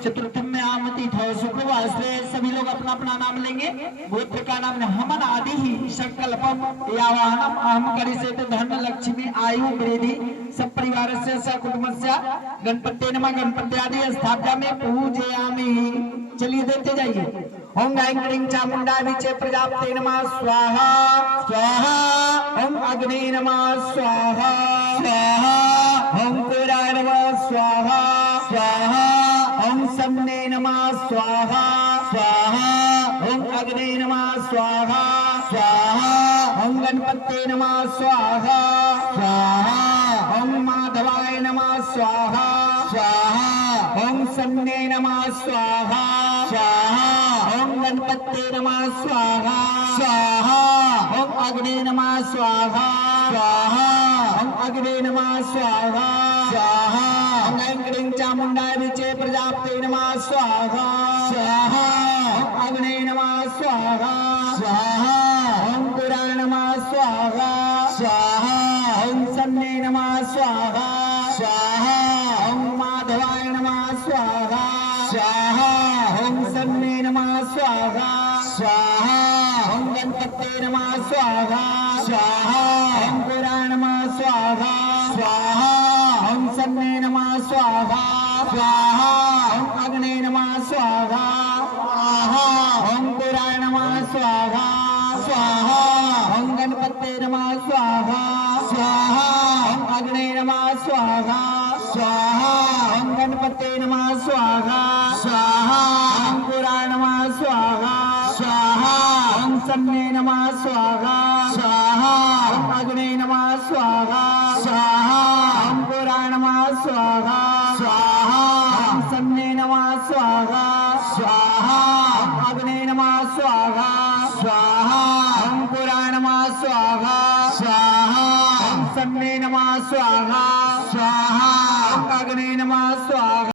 चतुर्थी में आमती थो शुक्रवासले सभी लोग अपना अपना नाम लेंगे। गोत्र का नाम हमन आदि ही संकल्पम यावाहनम अहम करिष्ये धन लक्ष्मी आयु वृद्धि सब परिवार से सकुटुंबस्य गणपति नमः गणपति आदि स्थापना में पूजयामि। चलिए देते जाइए। ओम ऐं क्लीं चामुंडा विचे प्रजापते नमः स्वाहा स्वाहा। ओम अग्ने नमः स्वाहा स्वाहा। ओम पुराय नमः स्वाहा स्वाहा। ओम सम्ने नमः स्वाहा स्वाहा। ओम अग्ने नमः स्वाहा स्वाहा। ओम गणपते नमः स्वाहा स्वाहा। ओम माधवाय नमः स्वाहा स्वाहा। ओम सम्ने नमः स्वाहा स्वाहा। ओम गणपते नमः स्वाहा स्वाहा। ओम अग्ने नमः स्वाहा स्वाहा। ओम अग्ने नमः स्वाहा स्वाहा। ओम ऐं क्लीं चामुंडाय विचे प्रजापते नमः स्वाहा स्वाहा। ओम अग्ने नमः स्वाहा स्वाहा। ओम पुराय नमः स्वाहा स्वाहा। ओम सम्ने नमः स्वाहा स्वाहा। ओम माधवाय नमः स्वाहा स्वाहा। ओम सम्ने नमः स्वाहा स्वाहा। ओम गणपते नमः स्वाहा स्वाहा। ओम पुराय नमः स्वाहा स्वाहा। ओम सम्ने नमः स्वाहा स्वाहा। ओम अग्ने नमः स्वाहा स्वाहा। ओम पुराय नमः स्वाहा स्वाहा। ओम गणपते नमः स्वाहा स्वाहा। ओम अग्ने नमः स्वाहा स्वाहा। ओम गणपते नमः स्वाहा स्वाहा। ओम पुराय नमः स्वाहा स्वाहा। ओम सम्ने नमः स्वाहा स्वाहा। ओम अग्ने नमः स्वाहा स्वाहा। ओम पुराय नमः स्वाहा स्वाहा। ओम सम्ने नमः स्वाहा स्वाहा। ओम अग्ने नमः स्वाहा स्वाहा। ओम पुराय नमः स्वाहा स्वाहा। ओम सम्ने नमः स्वाहा स्वाहा। ओम अग्ने नमः स्वाहा।